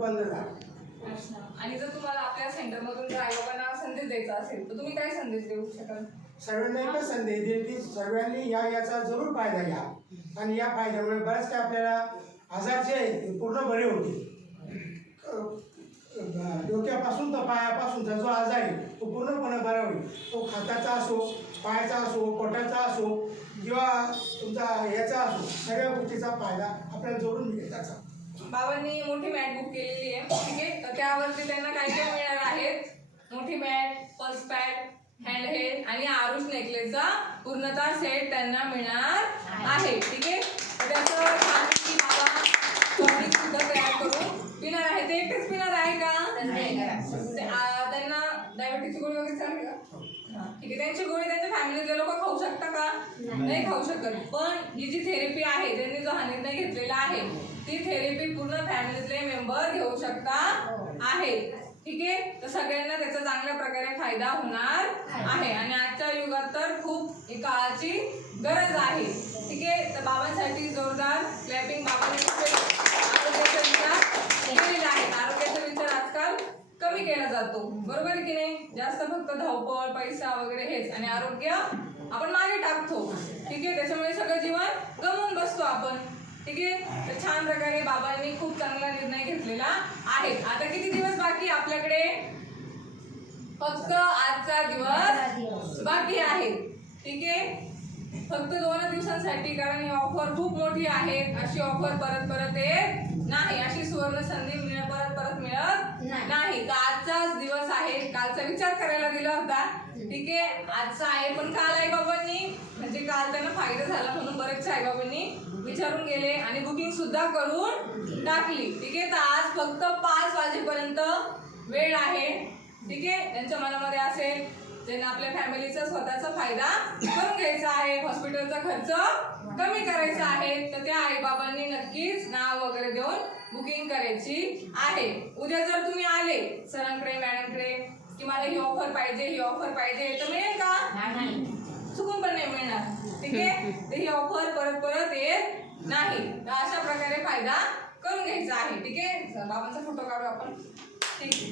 बंद झाला. अच्छा. आणि जर तुम्हाला आपल्या सेंटरमधून जर आईबाबांना संदेश द्यायचा असेल तर तुम्ही काय संदेश देऊ शकाल? सर्वांना एकच संदेश देईल की सर्वांनी याचा जरूर फायदा घ्या. आणि या फायद्यामुळे बऱ्याच काय आपल्याला आजार जे आहे पूर्ण बरे होते. डोक्यापासून तर पायापासूनचा जो आजार आहे तो पूर्णपणे बरा होईल. तो खाताचा असो, पायाचा असो, पोटाचा असो किंवा तुमचा ह्याचा असो, सगळ्या गोष्टीचा फायदा आपल्याला जरूर मिळेल त्याचा. बाबांनी मोठी मॅट बुक केलेली आहे, ठीक आहे. तर त्यावरती त्यांना काय काय मिळणार आहेत? मोठी mat, pulse pad, hand head आणि आरुष नेकलेसचा पूर्णतः सेट त्यांना मिळणार आहे, ठीक आहे. तर त्याचं छानपैकी बाबा टॉनिक सुद्धा तयार करून पिणार आहे. ते एकटेच पिणार आहे का? त्यांना डायबिटीसची गोळी वगैरे चालेल का? ठीक आहे. त्यांची गोळी त्यांच्या फॅमिलीतले लोक खाऊ शकता का? नाही खाऊ शकत. पण ही जी थेरपी आहे, त्यांनी जो हा निर्णय घेतलेला आहे, ती थेरपी पूर्ण फॅमिलीतले मेंबर घेऊ शकता आहे, ठीक आहे. तर सगळ्यांना त्याचा चांगल्या प्रकारे फायदा होणार आहे. आणि आजच्या युगात तर खूप काळाची गरज आहे, ठीक आहे. तर बाबांसाठी जोरदार क्लॅपिंग. बाबांनी आरोग्याचा विचार केलेला आहे. आरोग्याचा विचार आजकाल कमी केला जातो, बरोबर आहे की नाही? जास्त फक्त धावपळ, पैसा वगैरे हेच, आणि आरोग्य आपण मागे टाकतो, ठीक आहे. त्याच्यामुळे सगळं जीवन गमवून बसतो आपण, ठीक आहे. तर छान प्रकारे बाबांनी खूप चांगला निर्णय घेतलेला आहे. आता किती दिवस बाकी आपल्याकडे? फक्त आजचा दिवस बाकी आहे, ठीक आहे. फक्त 2 दिवसांसाठी, कारण ही ऑफर खूप मोठी आहे. अशी ऑफर परत परत येत नाही, अशी सुवर्ण संधी परत परत मिळत नाही. तर आजचाच दिवस आहे. कालचा विचार करायला दिला होता, ठीक आहे. आजचा आहे, पण काल आईबाबांनी म्हणजे काल त्यांना फायदा झाला म्हणून बरेचसे आईबाबांनी विचारून गेले आणि बुकिंग सुद्धा करून टाकली, ठीक आहे. तर आज फक्त 5 वाजेपर्यंत वेळ आहे, ठीक आहे. त्यांच्या मनामध्ये असेल त्यांना आपल्या फॅमिलीचा स्वतःचा फायदा करून घ्यायचा आहे, हॉस्पिटलचा खर्च कमी करायचा आहे, तर त्या आईबाबांनी नक्कीच नाव वगैरे देऊन बुकिंग करायची आहे. उद्या जर तुम्ही आले सरांकडे, मॅडमकडे की मला ही ऑफर पाहिजे, ही ऑफर पाहिजे, तर मिळेल का? चुकून पण नाही मिळणार, ठीक आहे. तर ही ऑफर परत परत येत नाही. तर अशा प्रकारे फायदा करून घ्यायचा आहे, ठीक आहे. बाबांचा फोटो काढू आपण, ठीक आहे.